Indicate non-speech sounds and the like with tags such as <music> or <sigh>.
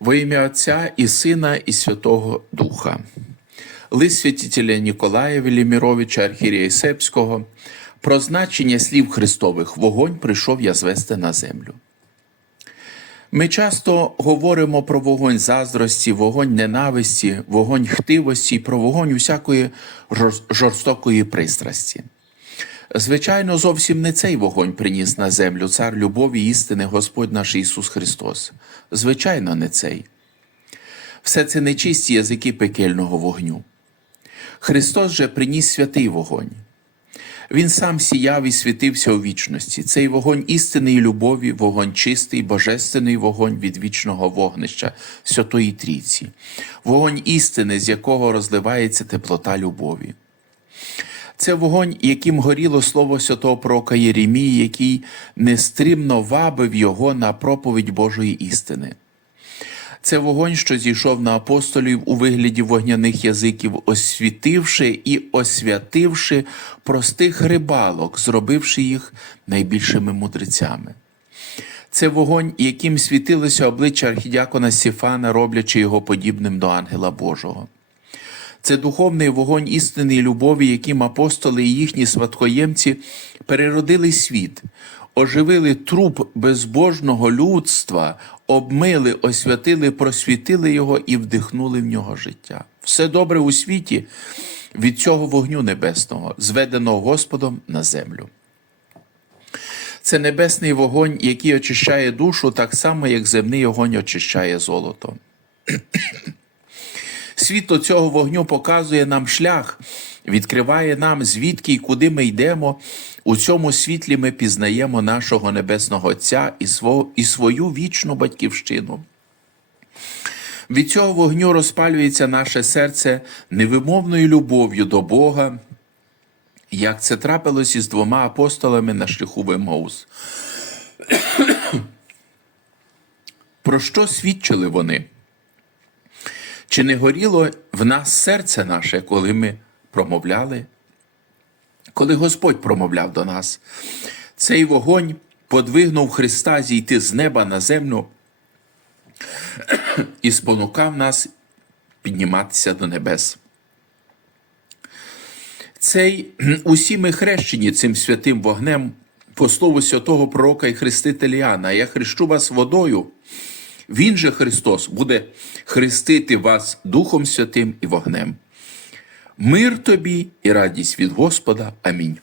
Во ім'я Отця і Сина, і Святого Духа. Лист святителя Ніколая Веліміровича, архірія Сепського, про значення слів Христових вогонь прийшов я звести на землю. Ми часто говоримо про вогонь заздрості, вогонь ненависті, вогонь хтивості, про вогонь усякої жорстокої пристрасті. Звичайно, зовсім не цей вогонь приніс на землю цар любові істини Господь наш Ісус Христос. Звичайно, не цей. Все це нечисті язики пекельного вогню. Христос же приніс святий вогонь. Він сам сіяв і світився у вічності. Цей вогонь істини і любові, вогонь чистий, божественний вогонь від вічного вогнища Святої Трійці, вогонь істини, з якого розливається теплота любові. Це вогонь, яким горіло слово святого пророка Єремії, який нестримно вабив його на проповідь Божої істини. Це вогонь, що зійшов на апостолів у вигляді вогняних язиків, освітивши і освятивши простих рибалок, зробивши їх найбільшими мудрецями. Це вогонь, яким світилося обличчя архідіакона Сіфана, роблячи його подібним до ангела Божого. Це духовний вогонь істини і любові, яким апостоли і їхні спадкоємці переродили світ, оживили труп безбожного людства, обмили, освятили, просвітили його і вдихнули в нього життя. Все добре у світі від цього вогню небесного, зведеного Господом на землю. Це небесний вогонь, який очищає душу, так само, як земний огонь очищає золото. Світло цього вогню показує нам шлях, відкриває нам, звідки і куди ми йдемо. У цьому світлі ми пізнаємо нашого Небесного Отця і, сво- і свою вічну батьківщину. Від цього вогню розпалюється наше серце невимовною любов'ю до Бога, як це трапилось із двома апостолами на шляху в. <coughs> Про що свідчили вони? Чи не горіло в нас серце наше, коли ми промовляли? Коли Господь промовляв до нас, цей вогонь подвигнув Христа зійти з неба на землю <clears throat> і спонукав нас підніматися до небес. Цей <clears throat> усі ми хрещені цим святим вогнем по слову святого пророка і хрестителя Іоанна. Я хрещу вас водою. Він же Христос буде хрестити вас Духом Святим і вогнем. Мир тобі і радість від Господа. Амінь.